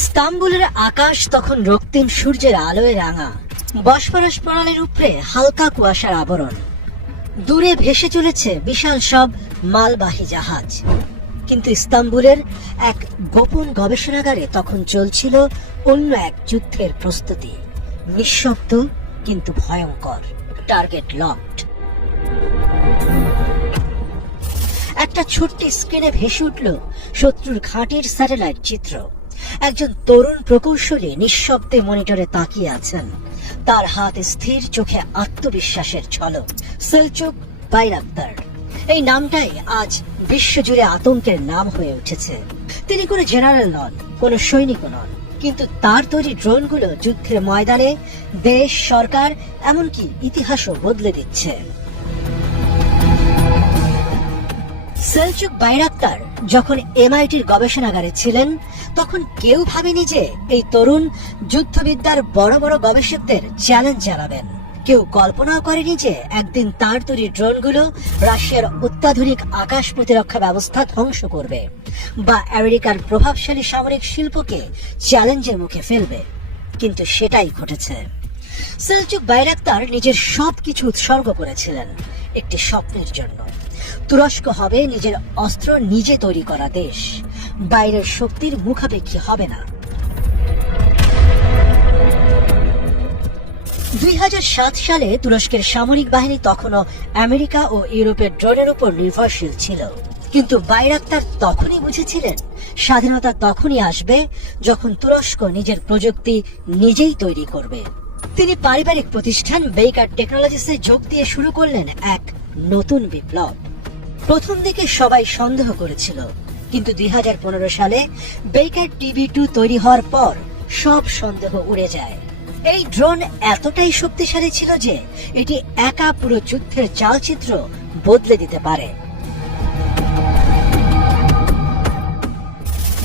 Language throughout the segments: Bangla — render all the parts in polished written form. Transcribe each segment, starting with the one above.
ইস্তাম্বুলের আকাশ তখন রক্তিম সূর্যের আলোয় রাঙা। বসফরাস প্রণালীর উপরে হালকা কুয়াশার আবরণ। দূরে ভেসে চলেছে বিশাল সব মালবাহী জাহাজ। কিন্তু ইস্তাম্বুলের এক গোপন গবেষণাগারে তখন চলছিল অন্য এক যুদ্ধের প্রস্তুতি। নিঃশব্দ কিন্তু ভয়ঙ্কর। Target locked. একটা ছোট্ট স্ক্রিনে ভেসে উঠল শত্রুর ঘাঁটির স্যাটেলাইট চিত্র। একজন তরুণ প্রকৌশলী নিঃশব্দে মনিটরে তাকিয়ে আছেন। তার হাত স্থির, চোখে আত্মবিশ্বাসের ঝলক। সেলচুক বাইরাক্তার, এই নামটাই আজ বিশ্বজুড়ে আতঙ্কের নাম হয়ে উঠেছে। তিনি কোনো জেনারেল নন, কোনো সৈনিকও নন, কিন্তু তার তৈরি ড্রোনগুলো যুদ্ধের ময়দানে দেশ, সরকার, এমনকি ইতিহাসও বদলে দিচ্ছে। সেলচুক বাইরাক্তার যখন এমআইটির গবেষণাগারে ছিলেন, তখন কেউ ভাবেনি যে এই তরুণ যুদ্ধবিদ্যার বড় বড় গবেষকদের চ্যালেঞ্জ জানাবেন। কেউ কল্পনাও করেনি যে একদিন তার তৈরি ড্রোনগুলো রাশিয়ার অত্যাধুনিক আকাশ প্রতিরক্ষা ব্যবস্থা ধ্বংস করবে বা আমেরিকার প্রভাবশালী সামরিক শিল্পকে চ্যালেঞ্জের মুখে ফেলবে। কিন্তু সেটাই ঘটেছে। সেলচুক বাইরাক্তার নিজের সবকিছু উৎসর্গ করেছিলেন একটি স্বপ্নের জন্য। তুরস্ক হবে নিজের অস্ত্র নিজে তৈরি করা দেশ, বাইরের শক্তির মুখাপেক্ষী হবে না। 2007 সালে তুরস্কের সামরিক বাহিনী তখনও আমেরিকা ও ইউরোপের ড্রোনের উপর নির্ভরশীল ছিল। কিন্তু বাইরাক্তার তখনই বুঝেছিলেন স্বাধীনতা তখনই আসবে যখন তুরস্ক নিজের প্রযুক্তি নিজেই তৈরি করবে। তিনি পারিবারিক প্রতিষ্ঠান বেকার টেকনোলজিসে যোগ দিয়ে শুরু করলেন এক নতুন বিপ্লব। প্রথম দিকে সবাই সন্দেহ করেছিল, কিন্তু 2015 সালে বেকার TB2 তৈরি হওয়ার পর সব সন্দেহ উড়ে যায়। এই ড্রোন এতটাই শক্তিশালী ছিল যে এটি একা পুরো যুদ্ধের চালচিত্র বদলে দিতে পারে।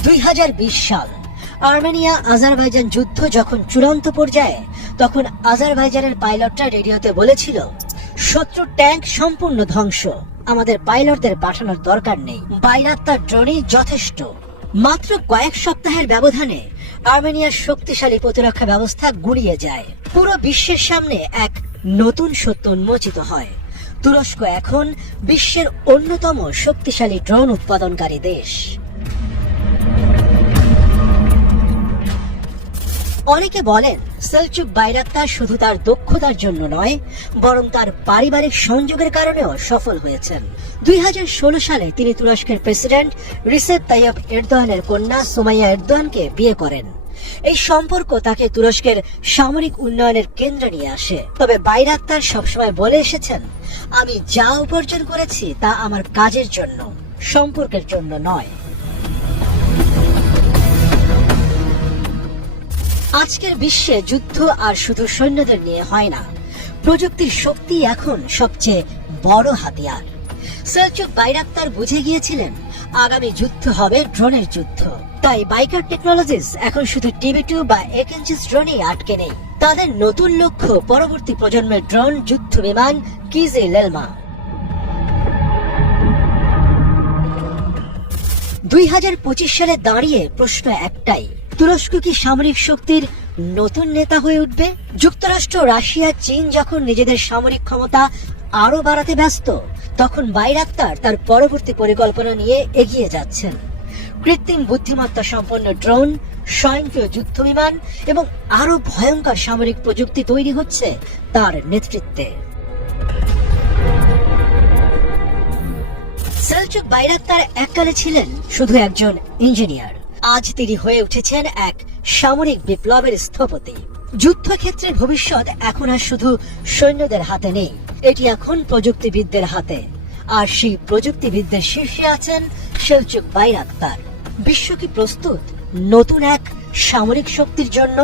2020 সাল আর্মেনিয়া আজারবাইজান যুদ্ধ যখন চূড়ান্ত পর্যায়ে, তখন আজারবাইজানের পাইলটরা রেডিওতে বলেছিল, শত্রু ট্যাঙ্ক সম্পূর্ণ ধ্বংস, আমাদের পাইলটদের পাঠানোর দরকার নেই, বাইরাক্তার ড্রোনই যথেষ্ট। মাত্র কয়েক সপ্তাহের ব্যবধানে আর্মেনিয়ার শক্তিশালী প্রতিরক্ষা ব্যবস্থা গুড়িয়ে যায়। পুরো বিশ্বের সামনে এক নতুন সত্য উন্মোচিত হয়। তুরস্ক এখন বিশ্বের অন্যতম শক্তিশালী ড্রোন উৎপাদনকারী দেশ। অনেকে বলেন সেলচুক বাইরাক্তার শুধু তার দক্ষতার জন্য নয়, বরং তার পারিবারিক সংযোগের কারণেও সফল হয়েছেন। 2016 সালে তিনি তুরস্কের প্রেসিডেন্ট রিসেপ তাইয়্যিপ এরদোয়ানের কন্যা সুমাইয়া এরদোয়ানকে বিয়ে করেন। এই সম্পর্ক তাকে তুরস্কের সামরিক উন্নয়নের কেন্দ্রে নিয়ে আসে। তবে বাইরাক্তার সবসময় বলে এসেছেন, আমি যা উপার্জন করেছি তা আমার কাজের জন্য, সম্পর্কের জন্য নয়। আজকের বিশ্বে যুদ্ধ আর শুধু সৈন্যদের নিয়ে হয় না, প্রযুক্তির শক্তি এখন সবচেয়ে বড় হাতিয়ার। সেলচুক বাইরাক্তার বুঝে গিয়েছিলেন আগামী যুদ্ধ হবে ড্রোনের যুদ্ধ। তাই বেকার টেকনোলজিস এখন শুধু TB2 বা একেনজিস ড্রোনেই আটকে নেই। তাদের নতুন লক্ষ্য পরবর্তী প্রজন্মের ড্রোন যুদ্ধ বিমান কিজে লেলমা। 2025 সালে দাঁড়িয়ে প্রশ্ন একটাই, তুরস্ক কি সামরিক শক্তির নতুন নেতা হয়ে উঠবে? যুক্তরাষ্ট্র, রাশিয়া, চীন যখন নিজেদের সামরিক ক্ষমতা আরো বাড়াতে ব্যস্ত, তখন বাইরাক্তার তার পরবর্তী পরিকল্পনা নিয়ে এগিয়ে যাচ্ছেন। কৃত্রিম বুদ্ধিমত্তা সম্পন্ন ড্রোন, স্বয়ংক্রিয় যুদ্ধ বিমান এবং আরো ভয়ঙ্কর সামরিক প্রযুক্তি তৈরি হচ্ছে তার নেতৃত্বে। সেলচুক বাইরাক্তার এককালে ছিলেন শুধু একজন ইঞ্জিনিয়ার। আজ তিনি হয়ে উঠেছেন এক সামরিক বিপ্লবের স্থপতি। যুদ্ধক্ষেত্রের ভবিষ্যৎ এখন আর শুধু সৈন্যদের হাতে নেই, এটি এখন প্রযুক্তিবিদদের হাতে। আর সেই প্রযুক্তিবিদদের শীর্ষে আছেন সেলচুক বাইরাক্তার। বিশ্ব কি প্রস্তুত নতুন এক সামরিক শক্তির জন্য?